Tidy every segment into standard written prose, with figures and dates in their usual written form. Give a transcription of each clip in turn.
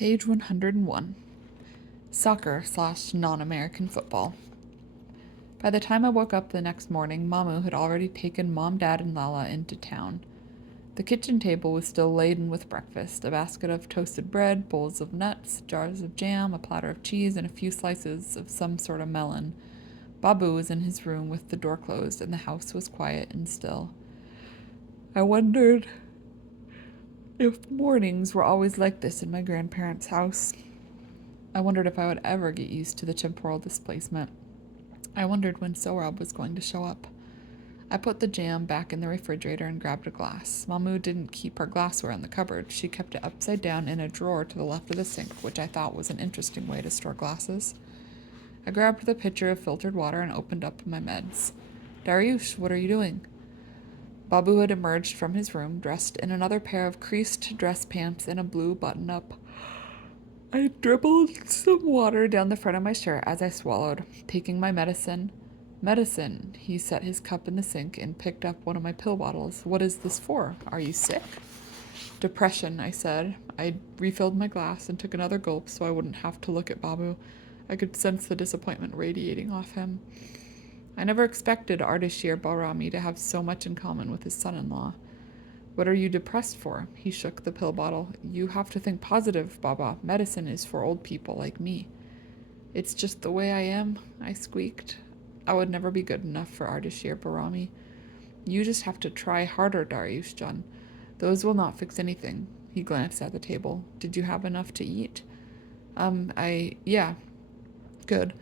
Page 101. Soccer/non-American football. By the time I woke up the next morning, Mamu had already taken Mom, Dad, and Lala into town. The kitchen table was still laden with breakfast, a basket of toasted bread, bowls of nuts, jars of jam, a platter of cheese, and a few slices of some sort of melon. Babu was in his room with the door closed, and the house was quiet and still. I wondered if mornings were always like this in my grandparents' house. I wondered if I would ever get used to the temporal displacement. I wondered when Sohrab was going to show up. I put the jam back in the refrigerator and grabbed a glass. Mamu didn't keep her glassware in the cupboard. She kept it upside down in a drawer to the left of the sink, which I thought was an interesting way to store glasses. I grabbed the pitcher of filtered water and opened up my meds. Darius, what are you doing? Babu had emerged from his room, dressed in another pair of creased dress pants and a blue button-up. I dribbled some water down the front of my shirt as I swallowed, taking my medicine. Medicine. He set his cup in the sink and picked up one of my pill bottles. What is this for? Are you sick? Depression, I said. I refilled my glass and took another gulp so I wouldn't have to look at Babu. I could sense the disappointment radiating off him. I never expected Ardashir Barami to have so much in common with his son-in-law. What are you depressed for? He shook the pill bottle. You have to think positive, Baba. Medicine is for old people like me. It's just the way I am, I squeaked. I would never be good enough for Ardashir Barami. You just have to try harder, Darius John. Those will not fix anything. He glanced at the table. Did you have enough to eat? Yeah. Good.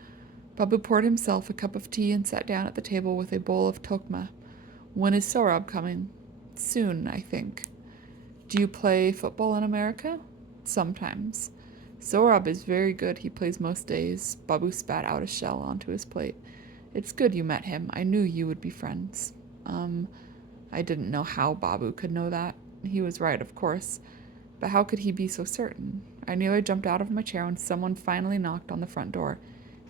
Babu poured himself a cup of tea and sat down at the table with a bowl of tokma. When is Sohrab coming? Soon, I think. Do you play football in America? Sometimes. Sohrab is very good. He plays most days. Babu spat out a shell onto his plate. It's good you met him. I knew you would be friends. I didn't know how Babu could know that. He was right, of course. But how could he be so certain? I nearly jumped out of my chair when someone finally knocked on the front door.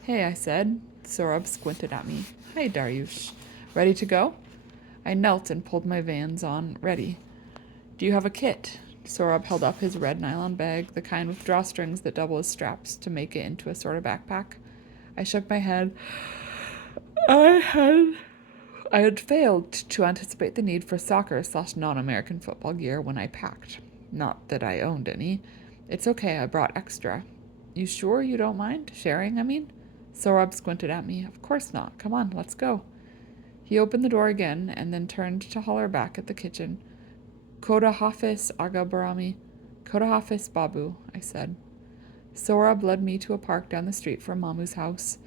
Hey, I said. Sohrab squinted at me. Hi, Darius. Ready to go? I knelt and pulled my Vans on, ready. Do you have a kit? Sohrab held up his red nylon bag, the kind with drawstrings that double as straps to make it into a sort of backpack. I shook my head. I had failed to anticipate the need for soccer/non-American football gear when I packed. Not that I owned any. It's okay, I brought extra. You sure you don't mind? Sharing, I mean? Sohrab squinted at me. Of course not. Come on, let's go. He opened the door again and then turned to holler back at the kitchen. Koda Hafiz, Aga Barami. Koda Hafiz, Babu, I said. Sohrab led me to a park down the street from Mamu's house.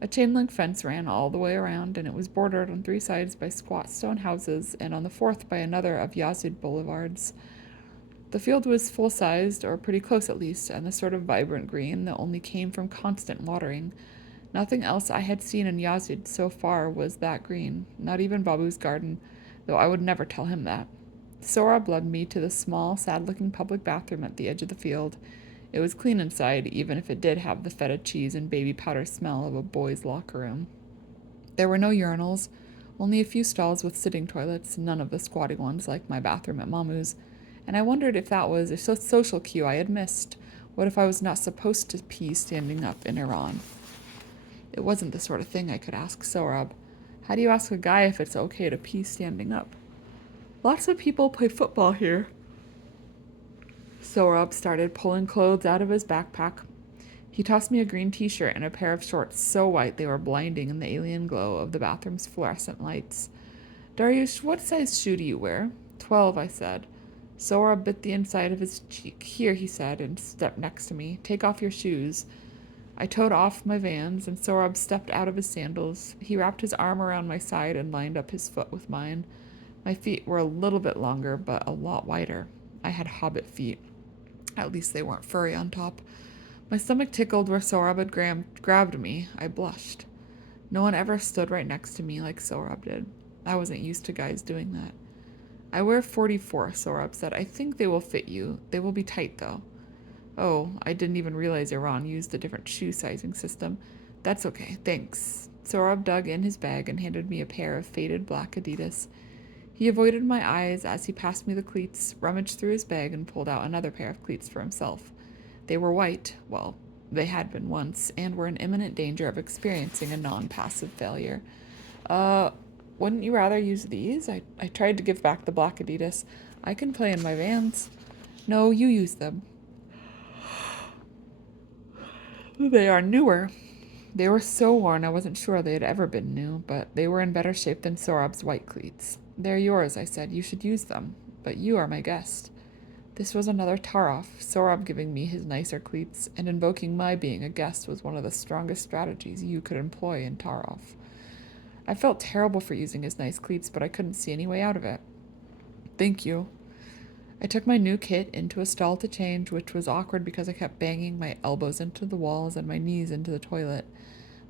A chain-link fence ran all the way around, and it was bordered on 3 sides by squat stone houses and on the 4th by another of Yazid boulevards. The field was full-sized, or pretty close at least, and the sort of vibrant green that only came from constant watering. Nothing else I had seen in Yazid so far was that green, not even Babu's garden, though I would never tell him that. Sohrab led me to the small, sad-looking public bathroom at the edge of the field. It was clean inside, even if it did have the feta cheese and baby powder smell of a boys' locker room. There were no urinals, only a few stalls with sitting toilets, none of the squatty ones like my bathroom at Mamu's, and I wondered if that was a social cue I had missed. What if I was not supposed to pee standing up in Iran? It wasn't the sort of thing I could ask Sohrab. How do you ask a guy if it's okay to pee standing up? Lots of people play football here. Sohrab started pulling clothes out of his backpack. He tossed me a green t-shirt and a pair of shorts so white they were blinding in the alien glow of the bathroom's fluorescent lights. Darius, what size shoe do you wear? 12, I said. Sohrab bit the inside of his cheek. Here, he said, and stepped next to me. Take off your shoes. I toed off my Vans, and Sohrab stepped out of his sandals. He wrapped his arm around my side and lined up his foot with mine. My feet were a little bit longer, but a lot wider. I had hobbit feet. At least they weren't furry on top. My stomach tickled where Sohrab had grabbed me. I blushed. No one ever stood right next to me like Sohrab did. I wasn't used to guys doing that. I wear 44, Sohrab said. I think they will fit you. They will be tight, though. Oh, I didn't even realize Iran used a different shoe sizing system. That's okay, thanks. Sohrab dug in his bag and handed me a pair of faded black Adidas. He avoided my eyes as he passed me the cleats, rummaged through his bag, and pulled out another pair of cleats for himself. They were white, well, they had been once, and were in imminent danger of experiencing a non-passive failure. Uh, wouldn't you rather use these? I tried to give back the black Adidas. I can play in my Vans. No, you use them. They are newer. They were so worn I wasn't sure they had ever been new, but they were in better shape than Sorab's white cleats. They're yours, I said. You should use them. But you are my guest. This was another tar-off, Sorab giving me his nicer cleats, and invoking my being a guest was one of the strongest strategies you could employ in tar-off. I felt terrible for using his nice cleats, but I couldn't see any way out of it. Thank you. I took my new kit into a stall to change, which was awkward because I kept banging my elbows into the walls and my knees into the toilet.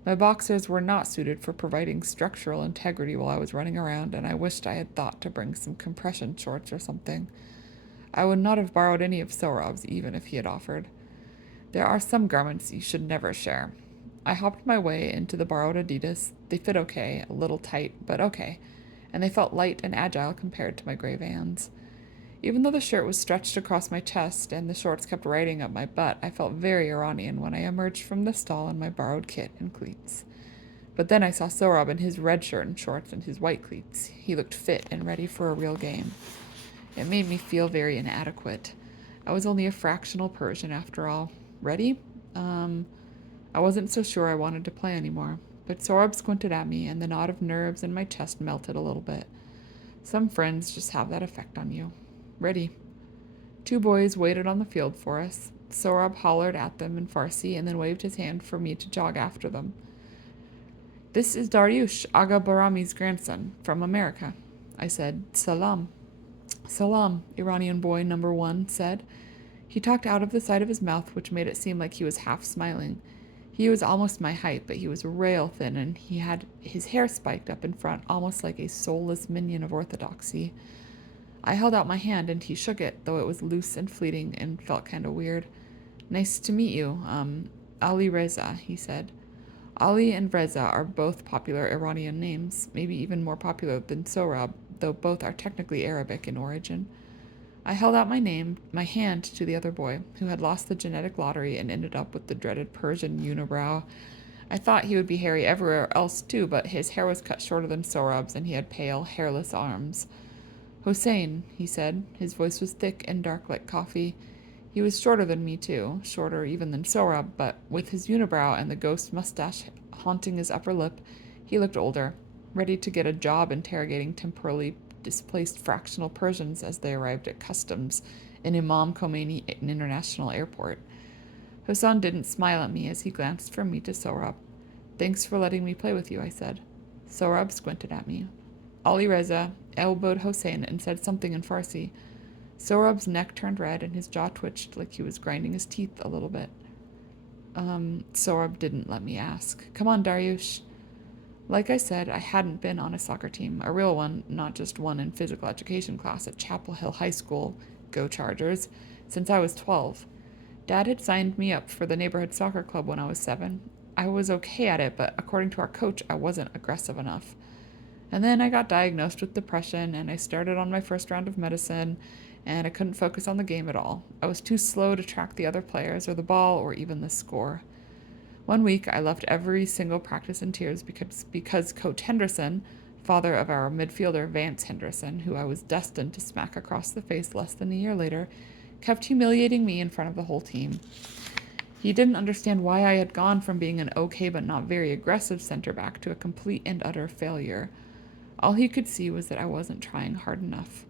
My boxers were not suited for providing structural integrity while I was running around, and I wished I had thought to bring some compression shorts or something. I would not have borrowed any of Sorab's, even if he had offered. There are some garments you should never share. I hopped my way into the borrowed Adidas. They fit okay, a little tight, but okay, and they felt light and agile compared to my gray Vans. Even though the shirt was stretched across my chest and the shorts kept riding up my butt, I felt very Iranian when I emerged from the stall in my borrowed kit and cleats. But then I saw Sorab in his red shirt and shorts and his white cleats. He looked fit and ready for a real game. It made me feel very inadequate. I was only a fractional Persian after all. Ready? I wasn't so sure I wanted to play anymore. But Sorab squinted at me, and the knot of nerves in my chest melted a little bit. Some friends just have that effect on you. Ready. 2 boys waited on the field for us. Sorab hollered at them in Farsi and then waved his hand for me to jog after them. This is Darius, Aga Barami's grandson, from America. I said, Salam. Salam, Iranian boy number 1 said. He talked out of the side of his mouth, which made it seem like he was half smiling. He was almost my height, but he was rail thin, and he had his hair spiked up in front, almost like a soulless minion of orthodoxy. I held out my hand, and he shook it, though it was loose and fleeting and felt kind of weird. Nice to meet you, Ali Reza, he said. Ali and Reza are both popular Iranian names, maybe even more popular than Sorab, though both are technically Arabic in origin. I held out my hand to the other boy, who had lost the genetic lottery and ended up with the dreaded Persian unibrow. I thought he would be hairy everywhere else too, but his hair was cut shorter than Sorab's, and he had pale, hairless arms. Hossein, he said. His voice was thick and dark like coffee. He was shorter than me too, shorter even than Sorab, but with his unibrow and the ghost mustache haunting his upper lip, he looked older, ready to get a job interrogating temporarily displaced fractional Persians as they arrived at customs in Imam Khomeini International Airport. Hossein didn't smile at me as he glanced from me to Sorab. Thanks for letting me play with you, I said. Sorab squinted at me. Ali Reza elbowed Hossein and said something in Farsi. Sorab's neck turned red and his jaw twitched like he was grinding his teeth a little bit. Sorab didn't let me ask. Come on, Darius. Like I said, I hadn't been on a soccer team, a real one, not just one in physical education class at Chapel Hill High School, go Chargers, since I was 12. Dad had signed me up for the neighborhood soccer club when I was 7. I was okay at it, but according to our coach, I wasn't aggressive enough. And then I got diagnosed with depression, and I started on my first round of medicine, and I couldn't focus on the game at all. I was too slow to track the other players, or the ball, or even the score. One week, I left every single practice in tears because Coach Henderson, father of our midfielder Vance Henderson, who I was destined to smack across the face less than a year later, kept humiliating me in front of the whole team. He didn't understand why I had gone from being an okay but not very aggressive center back to a complete and utter failure. All he could see was that I wasn't trying hard enough.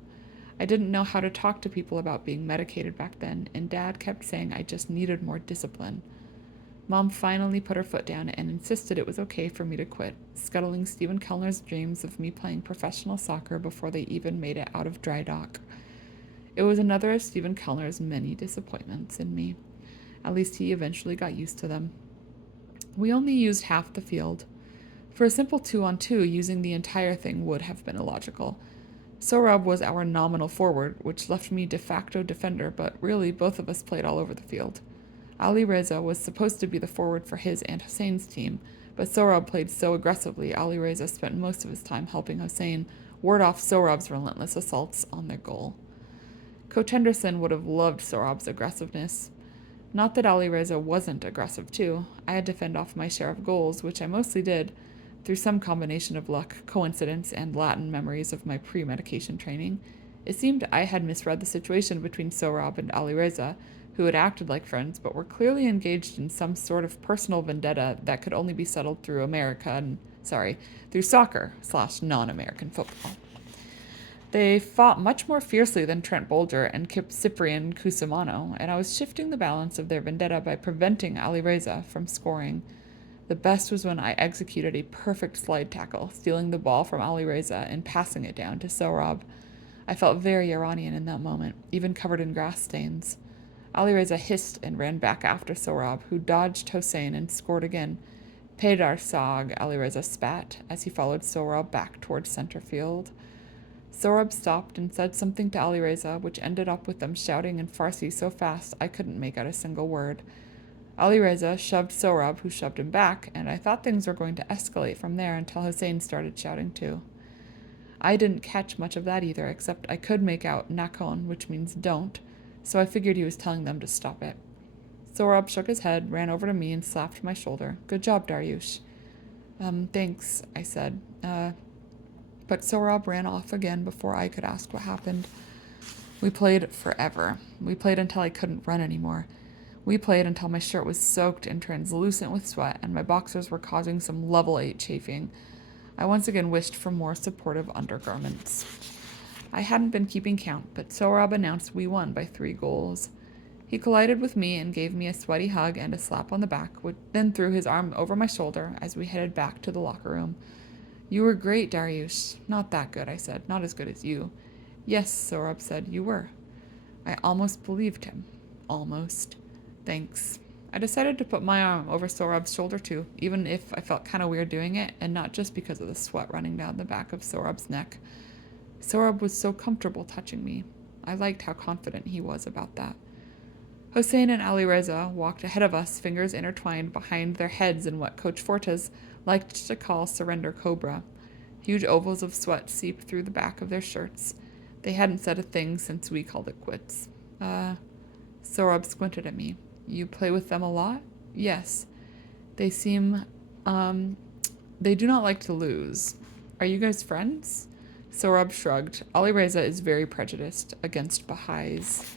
I didn't know how to talk to people about being medicated back then, and Dad kept saying I just needed more discipline. Mom finally put her foot down and insisted it was okay for me to quit, scuttling Stephen Kellner's dreams of me playing professional soccer before they even made it out of dry dock. It was another of Stephen Kellner's many disappointments in me. At least he eventually got used to them. We only used half the field. For a simple 2-on-2, using the entire thing would have been illogical. Sorab was our nominal forward, which left me de facto defender, but really both of us played all over the field. Ali Reza was supposed to be the forward for his and Hussein's team, but Sorab played so aggressively, Ali Reza spent most of his time helping Hussein ward off Sorab's relentless assaults on their goal. Coach Henderson would have loved Sorab's aggressiveness, Not that Ali Reza wasn't aggressive, too. I had to fend off my share of goals, which I mostly did, through some combination of luck, coincidence, and Latin memories of my pre-medication training. It seemed I had misread the situation between Sohrab and Ali Reza, who had acted like friends but were clearly engaged in some sort of personal vendetta that could only be settled through through soccer/non-American football. They fought much more fiercely than Trent Bolger and Cyprian Cusimano, and I was shifting the balance of their vendetta by preventing Ali Reza from scoring. The best was when I executed a perfect slide tackle, stealing the ball from Ali Reza and passing it down to Sohrab. I felt very Iranian in that moment, even covered in grass stains. Ali Reza hissed and ran back after Sohrab, who dodged Hossein and scored again. Pedar Sag, Ali Reza spat, as he followed Sohrab back towards center field. Sohrab stopped and said something to Ali Reza, which ended up with them shouting in Farsi so fast I couldn't make out a single word. Ali Reza shoved Sohrab, who shoved him back, and I thought things were going to escalate from there until Hossein started shouting too. I didn't catch much of that either, except I could make out nakon, which means don't, so I figured he was telling them to stop it. Sohrab shook his head, ran over to me, and slapped my shoulder. Good job, Darius. Thanks, I said. But Sohrab ran off again before I could ask what happened. We played forever. We played until I couldn't run anymore. We played until my shirt was soaked and translucent with sweat, and my boxers were causing some level 8 chafing. I once again wished for more supportive undergarments. I hadn't been keeping count, but Sohrab announced we won by 3 goals. He collided with me and gave me a sweaty hug and a slap on the back, then threw his arm over my shoulder as we headed back to the locker room. You were great, Darius. Not that good, I said. Not as good as you. Yes, Sohrab said, you were. I almost believed him. Almost. Thanks. I decided to put my arm over Sohrab's shoulder too, even if I felt kind of weird doing it, and not just because of the sweat running down the back of Sohrab's neck. Sohrab was so comfortable touching me. I liked how confident he was about that. Hossein and Ali Reza walked ahead of us, fingers intertwined behind their heads in what Coach Fortes liked to call surrender cobra. Huge ovals of sweat seeped through the back of their shirts. They hadn't said a thing since we called it quits. Sohrab squinted at me. You play with them a lot? Yes. They seem, they do not like to lose. Are you guys friends? Sohrab shrugged. Ali Reza is very prejudiced against Baha'is.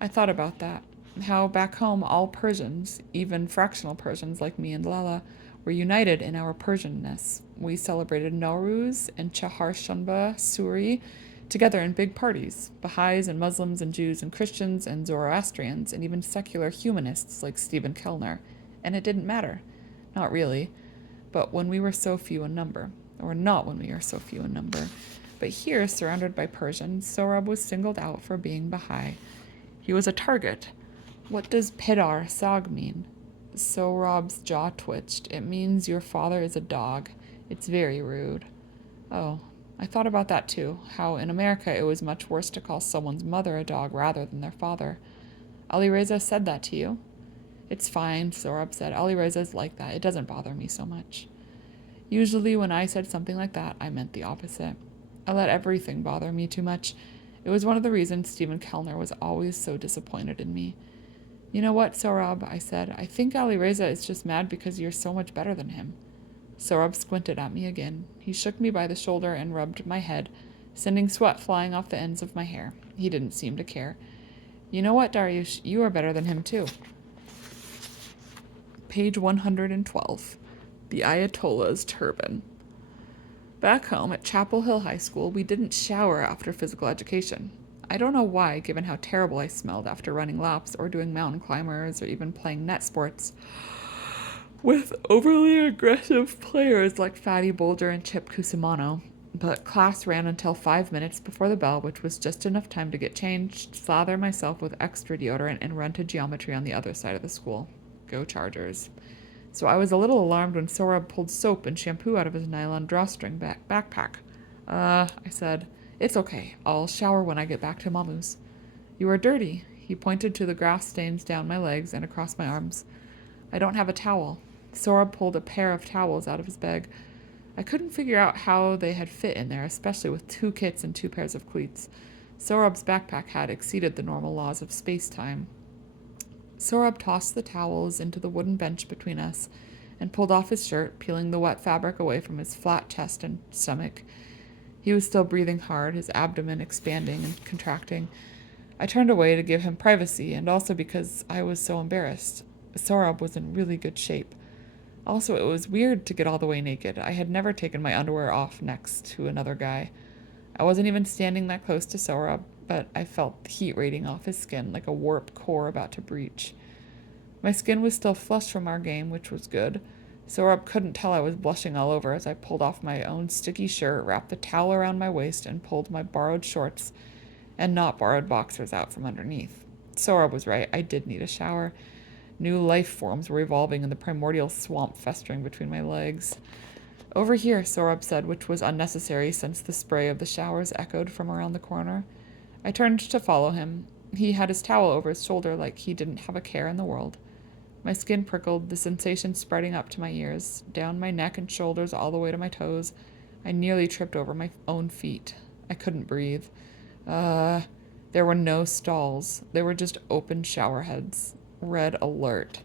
I thought about that. How back home all Persians, even fractional Persians like me and Lala, were united in our Persianness. We celebrated Nowruz and Chahar-Shunba Suri together in big parties. Baha'is and Muslims and Jews and Christians and Zoroastrians and even secular humanists like Stephen Kellner. And it didn't matter. Not really. But when we were so few in number. Or not when we were so few in number. But here, surrounded by Persians, Sohrab was singled out for being Baha'i. He was a target. What does Pedar Sag mean? Sohrab's jaw twitched. It means your father is a dog. It's very rude. Oh, I thought about that too, how in America it was much worse to call someone's mother a dog rather than their father. Ali Reza said that to you? It's fine, Sohrab said. Ali Reza's like that. It doesn't bother me so much. Usually when I said something like that, I meant the opposite. I let everything bother me too much. It was one of the reasons Stephen Kellner was always so disappointed in me. You know what, Sohrab, I said. I think Ali Reza is just mad because you're so much better than him. Sohrab squinted at me again. He shook me by the shoulder and rubbed my head, sending sweat flying off the ends of my hair. He didn't seem to care. You know what, Darius? You are better than him, too. Page 112. The Ayatollah's Turban. Back home at Chapel Hill High School, we didn't shower after physical education. I don't know why, given how terrible I smelled after running laps or doing mountain climbers or even playing net sports with overly aggressive players like Fatty Bolger and Chip Cusimano. But class ran until 5 minutes before the bell, which was just enough time to get changed, slather myself with extra deodorant, and run to geometry on the other side of the school. Go Chargers. So I was a little alarmed when Sohrab pulled soap and shampoo out of his nylon drawstring backpack. I said, It's okay. I'll shower when I get back to Mamu's. You are dirty. He pointed to the grass stains down my legs and across my arms. I don't have a towel. Sohrab pulled a pair of towels out of his bag. I couldn't figure out how they had fit in there, especially with 2 kits and 2 pairs of cleats. Sohrab's backpack had exceeded the normal laws of space-time. Sorab tossed the towels into the wooden bench between us and pulled off his shirt, peeling the wet fabric away from his flat chest and stomach. He was still breathing hard, his abdomen expanding and contracting. I turned away to give him privacy, and also because I was so embarrassed. Sorab was in really good shape. Also, it was weird to get all the way naked. I had never taken my underwear off next to another guy. I wasn't even standing that close to Sorab, but I felt the heat radiating off his skin like a warped core about to breach. My skin was still flushed from our game, which was good. Sorab couldn't tell I was blushing all over as I pulled off my own sticky shirt, wrapped the towel around my waist, and pulled my borrowed shorts and not borrowed boxers out from underneath. Sorab was right. I did need a shower. New life forms were evolving in the primordial swamp festering between my legs. Over here, Sorab said, which was unnecessary since the spray of the showers echoed from around the corner. I turned to follow him. He had his towel over his shoulder like he didn't have a care in the world. My skin prickled, the sensation spreading up to my ears, down my neck and shoulders all the way to my toes. I nearly tripped over my own feet. I couldn't breathe. There were no stalls. There were just open shower heads. Red alert.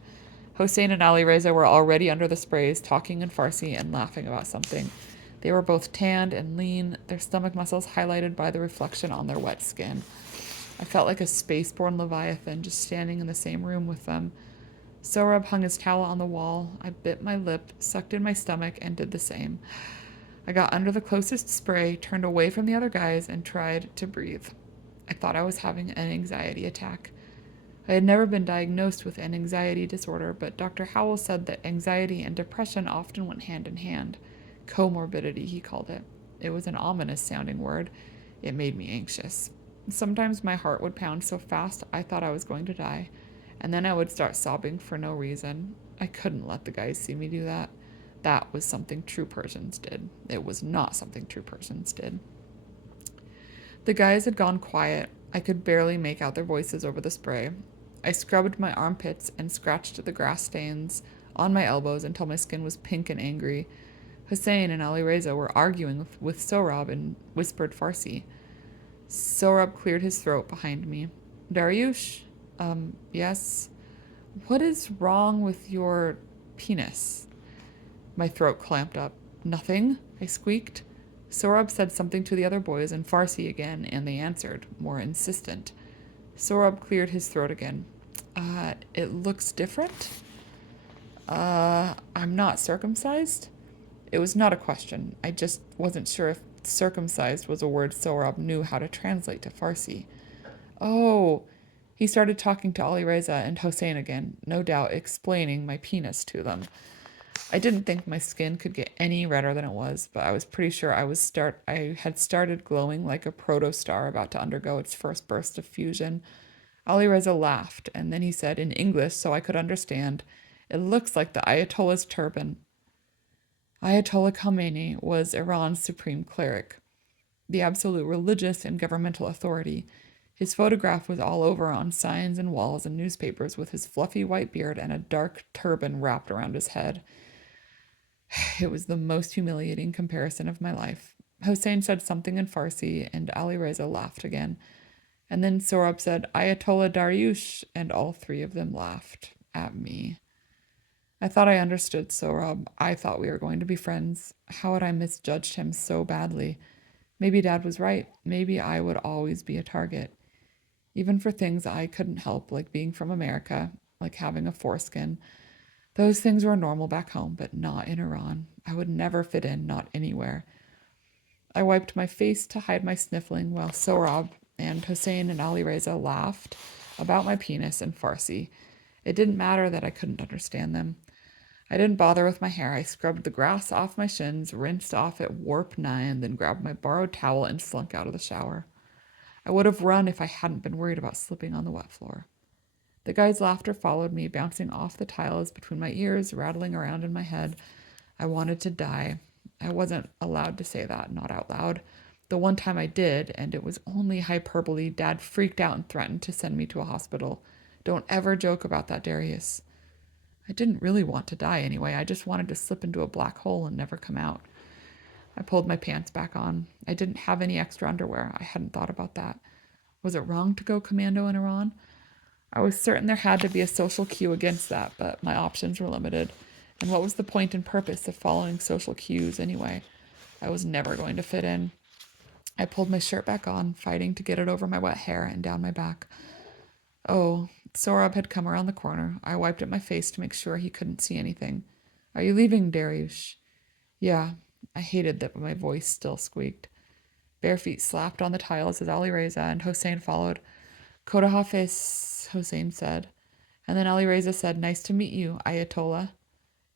Hossein and Ali Reza were already under the sprays, talking in Farsi and laughing about something. They were both tanned and lean, their stomach muscles highlighted by the reflection on their wet skin. I felt like a spaceborne leviathan just standing in the same room with them. Sorab hung his towel on the wall. I bit my lip, sucked in my stomach, and did the same. I got under the closest spray, turned away from the other guys, and tried to breathe. I thought I was having an anxiety attack. I had never been diagnosed with an anxiety disorder, but Dr. Howell said that anxiety and depression often went hand in hand. Comorbidity, he called it. It was an ominous sounding word. It made me anxious. Sometimes my heart would pound so fast I thought I was going to die, and then I would start sobbing for no reason. I couldn't let the guys see me do that. That was something true Persians did. It was not something true Persians did. The guys had gone quiet. I could barely make out their voices over the spray. I scrubbed my armpits and scratched the grass stains on my elbows until my skin was pink and angry. Hussein and Ali Reza were arguing with Sohrab in whispered Farsi. Sohrab cleared his throat behind me. Darius? Yes? What is wrong with your penis? My throat clamped up. Nothing, I squeaked. Sohrab said something to the other boys in Farsi again, and they answered, more insistent. Sohrab cleared his throat again. It looks different? I'm not circumcised? It was not a question. I just wasn't sure if circumcised was a word Sohrab knew how to translate to Farsi. Oh, he started talking to Ali Reza and Hossein again, no doubt explaining my penis to them. I didn't think my skin could get any redder than it was, but I was pretty sure I had started glowing like a protostar about to undergo its first burst of fusion. Ali Reza laughed, and then he said in English so I could understand, "It looks like the Ayatollah's turban." Ayatollah Khamenei was Iran's supreme cleric, the absolute religious and governmental authority. His photograph was all over on signs and walls and newspapers with his fluffy white beard and a dark turban wrapped around his head. It was the most humiliating comparison of my life. Hossein said something in Farsi, and Ali Reza laughed again. And then Sohrab said, "Ayatollah Darius," and all three of them laughed at me. I thought I understood Sohrab. I thought we were going to be friends. How had I misjudged him so badly? Maybe Dad was right. Maybe I would always be a target. Even for things I couldn't help, like being from America, like having a foreskin. Those things were normal back home, but not in Iran. I would never fit in, not anywhere. I wiped my face to hide my sniffling while Sohrab and Hossein and Ali Reza laughed about my penis in Farsi. It didn't matter that I couldn't understand them. I didn't bother with my hair. I scrubbed the grass off my shins, rinsed off at warp 9, then grabbed my borrowed towel and slunk out of the shower. I would have run if I hadn't been worried about slipping on the wet floor. The guy's laughter followed me, bouncing off the tiles between my ears, rattling around in my head. I wanted to die. I wasn't allowed to say that, not out loud. The one time I did, and it was only hyperbole, Dad freaked out and threatened to send me to a hospital. Don't ever joke about that, Darius. I didn't really want to die anyway. I just wanted to slip into a black hole and never come out. I pulled my pants back on. I didn't have any extra underwear. I hadn't thought about that. Was it wrong to go commando in Iran? I was certain there had to be a social cue against that, but my options were limited. And what was the point and purpose of following social cues anyway? I was never going to fit in. I pulled my shirt back on, fighting to get it over my wet hair and down my back. Oh, Sorab had come around the corner. I wiped at my face to make sure he couldn't see anything. Are you leaving, Darius? Yeah. I hated that my voice still squeaked. Bare feet slapped on the tiles as Ali Reza and Hossein followed. Koda Hafiz, Hossein said. And then Ali Reza said, Nice to meet you, Ayatollah.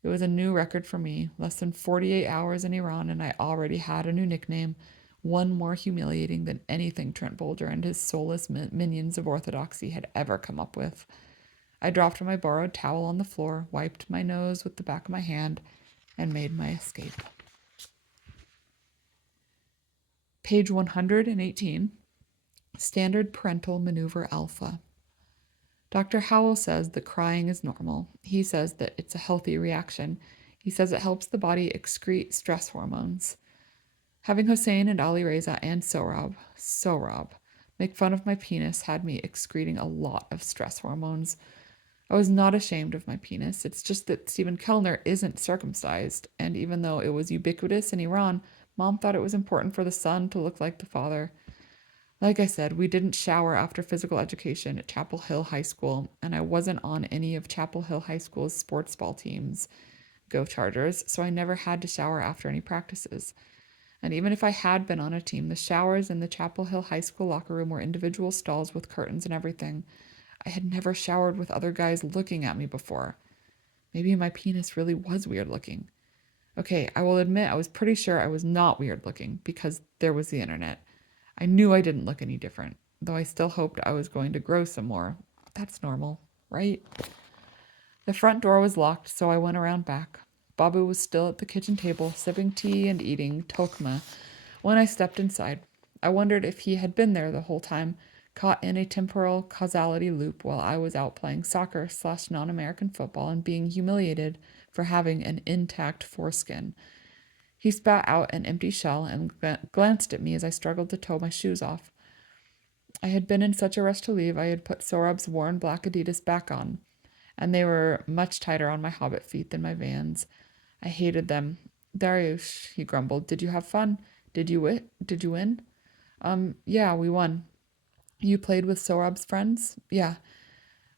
It was a new record for me. Less than 48 hours in Iran, and I already had a new nickname, one more humiliating than anything Trent Bolger and his soulless minions of orthodoxy had ever come up with. I dropped my borrowed towel on the floor, wiped my nose with the back of my hand, and made my escape. Page 118, Standard Parental Maneuver Alpha. Dr. Howell says that crying is normal. He says that it's a healthy reaction. He says it helps the body excrete stress hormones. Having Hossein and Ali Reza and Sohrab, make fun of my penis had me excreting a lot of stress hormones. I was not ashamed of my penis. It's just that Stephen Kellner isn't circumcised, and even though it was ubiquitous in Iran, Mom thought it was important for the son to look like the father. Like I said, we didn't shower after physical education at Chapel Hill High School, and I wasn't on any of Chapel Hill High School's sports ball teams, Go Chargers, so I never had to shower after any practices. And even if I had been on a team, the showers in the Chapel Hill High School locker room were individual stalls with curtains and everything. I had never showered with other guys looking at me before. Maybe my penis really was weird looking. Okay, I will admit I was pretty sure I was not weird looking because there was the internet. I knew I didn't look any different, though I still hoped I was going to grow some more. That's normal, right? The front door was locked, so I went around back. Babu was still at the kitchen table, sipping tea and eating tokma when I stepped inside. I wondered if he had been there the whole time, caught in a temporal causality loop while I was out playing soccer/non-American football and being humiliated for having an intact foreskin. He spat out an empty shell and glanced at me as I struggled to tow my shoes off. I had been in such a rush to leave, I had put Sorab's worn black Adidas back on, and they were much tighter on my hobbit feet than my Vans. I hated them. Darius, he grumbled, did you have fun? Did you win? Yeah, we won. You played with Sorab's friends? Yeah.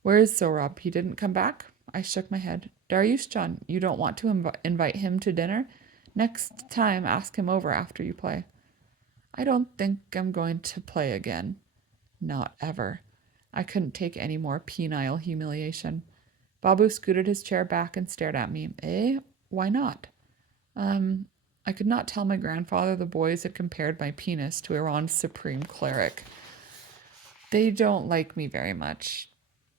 Where is Sorab? He didn't come back? I shook my head. Darius John, you don't want to invite him to dinner? Next time, ask him over after you play. I don't think I'm going to play again. Not ever. I couldn't take any more penile humiliation. Babu scooted his chair back and stared at me. Eh? Why not? I could not tell my grandfather the boys had compared my penis to Iran's supreme cleric. They don't like me very much.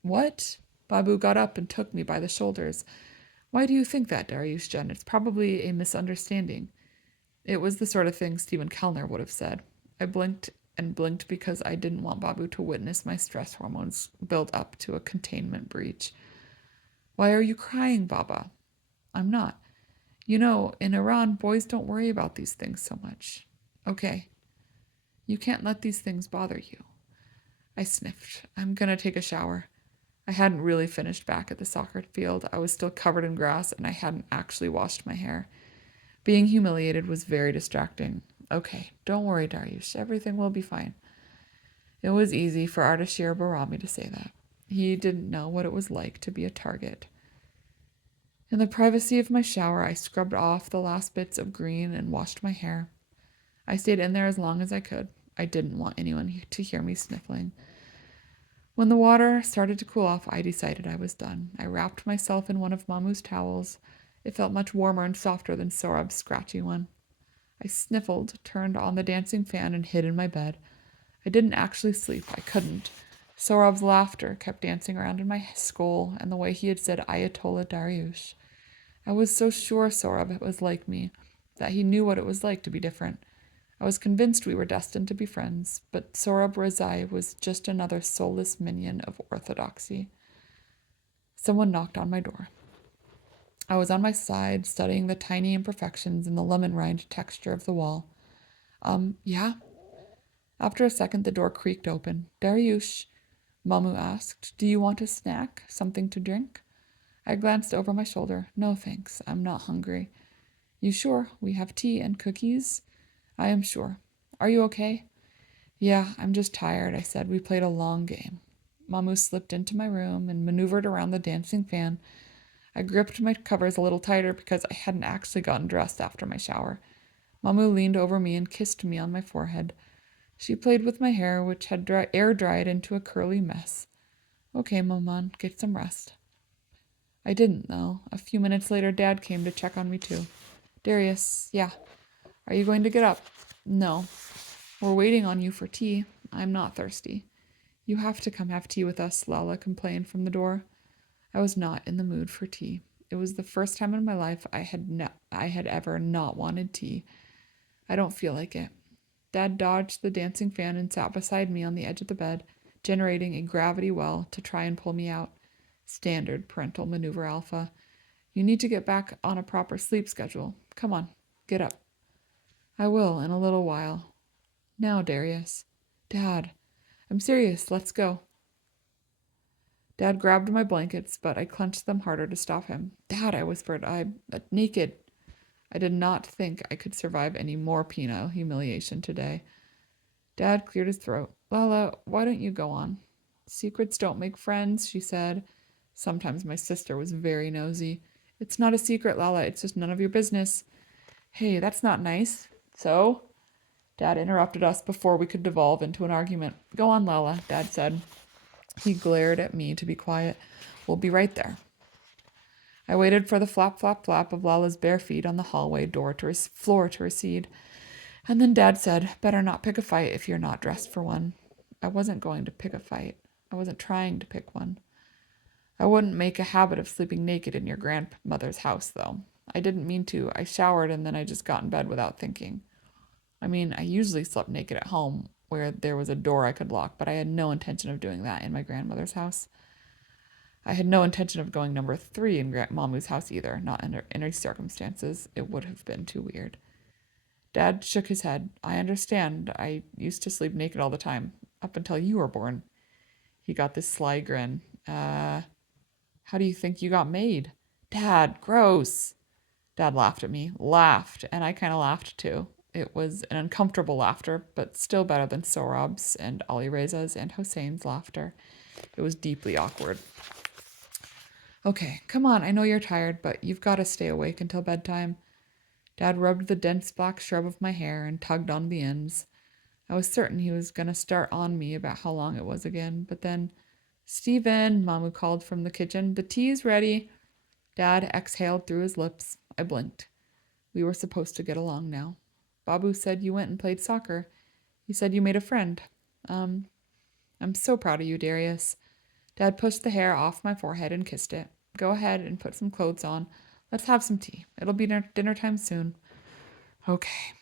What? Babu got up and took me by the shoulders. Why do you think that, Darius Jen? It's probably a misunderstanding. It was the sort of thing Stephen Kellner would have said. I blinked and blinked because I didn't want Babu to witness my stress hormones build up to a containment breach. Why are you crying, Baba? I'm not. You know, in Iran, boys don't worry about these things so much. Okay. You can't let these things bother you. I sniffed. I'm gonna take a shower. I hadn't really finished back at the soccer field. I was still covered in grass, and I hadn't actually washed my hair. Being humiliated was very distracting. Okay, don't worry, Darius. Everything will be fine. It was easy for Ardashir Barami to say that. He didn't know what it was like to be a target. In the privacy of my shower, I scrubbed off the last bits of green and washed my hair. I stayed in there as long as I could. I didn't want anyone to hear me sniffling. When the water started to cool off, I decided I was done. I wrapped myself in one of Mamu's towels. It felt much warmer and softer than Sorab's scratchy one. I sniffled, turned on the dancing fan, and hid in my bed. I didn't actually sleep. I couldn't. Sorab's laughter kept dancing around in my skull, and the way he had said Ayatollah Darius. I was so sure Sorab was like me, that he knew what it was like to be different. I was convinced we were destined to be friends, but Sorab Rezai was just another soulless minion of orthodoxy. Someone knocked on my door. I was on my side, studying the tiny imperfections in the lemon rind texture of the wall. Yeah? After a second, the door creaked open. Darius. Mamu asked. Do you want a snack? Something to drink? I glanced over my shoulder. No, thanks. I'm not hungry. You sure? We have tea and cookies? I am sure. Are you okay? Yeah, I'm just tired, I said. We played a long game. Mamu slipped into my room and maneuvered around the dancing fan. I gripped my covers a little tighter because I hadn't actually gotten dressed after my shower. Mamu leaned over me and kissed me on my forehead. She played with my hair, which had air dried into a curly mess. Okay, Maman, get some rest. I didn't, though. A few minutes later, Dad came to check on me, too. Darius, yeah. Are you going to get up? No. We're waiting on you for tea. I'm not thirsty. You have to come have tea with us, Lala complained from the door. I was not in the mood for tea. It was the first time in my life I had ever not wanted tea. I don't feel like it. Dad dodged the dancing fan and sat beside me on the edge of the bed, generating a gravity well to try and pull me out. Standard parental maneuver alpha. You need to get back on a proper sleep schedule. Come on, get up. I will in a little while. Now, Darius. Dad. I'm serious. Let's go. Dad grabbed my blankets, but I clenched them harder to stop him. Dad, I whispered, I'm naked. I did not think I could survive any more penile humiliation today. Dad cleared his throat. Lala, why don't you go on? Secrets don't make friends, she said. Sometimes my sister was very nosy. It's not a secret, Lala. It's just none of your business. Hey, that's not nice. So? Dad interrupted us before we could devolve into an argument. Go on, Lala, Dad said. He glared at me to be quiet. We'll be right there. I waited for the flap, flap, flap of Lala's bare feet on the hallway floor to recede. And then Dad said, better not pick a fight if you're not dressed for one. I wasn't going to pick a fight. I wasn't trying to pick one. I wouldn't make a habit of sleeping naked in your grandmother's house, though. I didn't mean to. I showered and then I just got in bed without thinking. I mean, I usually slept naked at home where there was a door I could lock, but I had no intention of doing that in my grandmother's house. I had no intention of going number 3 in Mamu's house either, not under any circumstances. It would have been too weird. Dad shook his head. I understand. I used to sleep naked all the time, up until you were born. He got this sly grin. How do you think you got made? Dad, gross. Dad laughed at me, and I kind of laughed too. It was an uncomfortable laughter, but still better than Sorab's and Ali Reza's and Hussein's laughter. It was deeply awkward. Okay, come on, I know you're tired, but you've got to stay awake until bedtime. Dad rubbed the dense black shrub of my hair and tugged on the ends. I was certain he was going to start on me about how long it was again, but then, Stephen, Mamu called from the kitchen, the tea's ready. Dad exhaled through his lips. I blinked. We were supposed to get along now. Babu said you went and played soccer. He said you made a friend. I'm so proud of you, Darius. Dad pushed the hair off my forehead and kissed it. Go ahead and put some clothes on. Let's have some tea. It'll be dinner time soon. Okay.